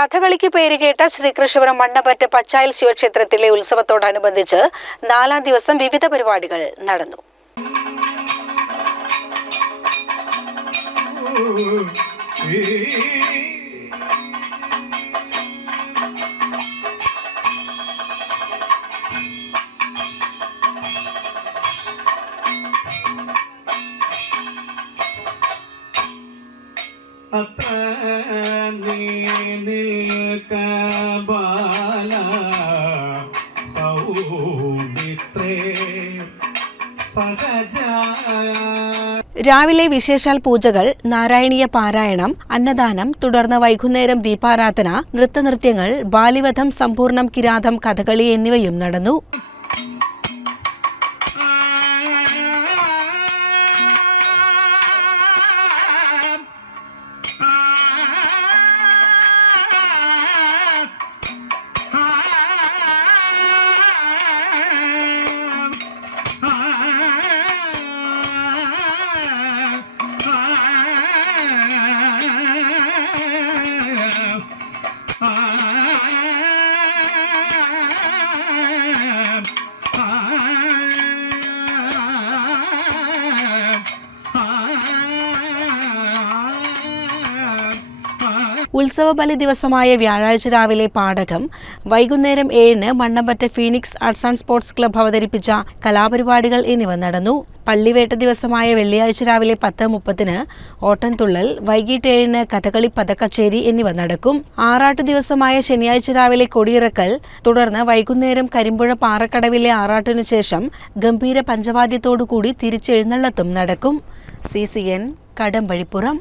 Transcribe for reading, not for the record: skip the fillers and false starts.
കഥകളിക്ക് പേരുകേട്ട ശ്രീകൃഷ്ണപുരം മണ്ണമ്പറ്റ പച്ചായിൽ ശിവക്ഷേത്രത്തിലെ ഉത്സവത്തോടനുബന്ധിച്ച് 4ാം ദിവസം വിവിധ പരിപാടികൾ നടന്നു. രാവിലെ വിശേഷാൽ പൂജകൾ, നാരായണീയ പാരായണം, അന്നദാനം, തുടർന്ന് വൈകുന്നേരം ദീപാരാധന, നൃത്തനൃത്യങ്ങൾ, ബാലിവധം, സമ്പൂർണം, കിരാതം, കഥകളി എന്നിവയും നടന്നു. ഉത്സവബലി ദിവസമായ വ്യാഴാഴ്ച രാവിലെ പാടകം, വൈകുന്നേരം 7-ന് Mannampatta Phoenix arts and sports club അവതരിപ്പിച്ച കലാപരിപാടികൾ എന്നിവ നടന്നു. പള്ളിവേട്ട ദിവസമായ വെള്ളിയാഴ്ച രാവിലെ 10:30-ന് ഓട്ടൻതുള്ളൽ, വൈകിട്ട് 7-ന് കഥകളി പദക്കച്ചേരി എന്നിവ നടക്കും. ആറാട്ടു ദിവസമായ ശനിയാഴ്ച രാവിലെ കൊടിയിറക്കൽ, തുടർന്ന് വൈകുന്നേരം കരിമ്പുഴ പാറക്കടവിലെ ആറാട്ടിനു ശേഷം ഗംഭീര പഞ്ചവാദ്യത്തോടുകൂടി തിരിച്ചെഴുന്നള്ളത്തും നടക്കും. CCN കടമ്പഴിപ്പുറം.